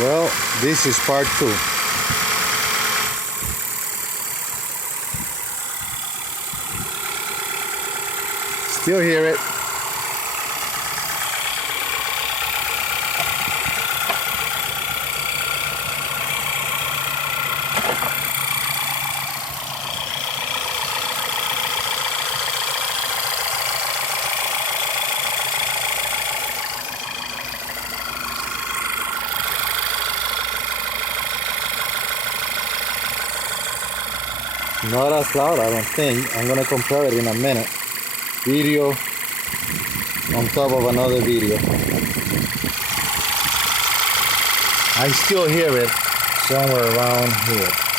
Well, this is part 2. Still hear it. Not as loud, I don't think. I'm gonna compare it in a minute. Video on top of another video. I still hear it somewhere around here.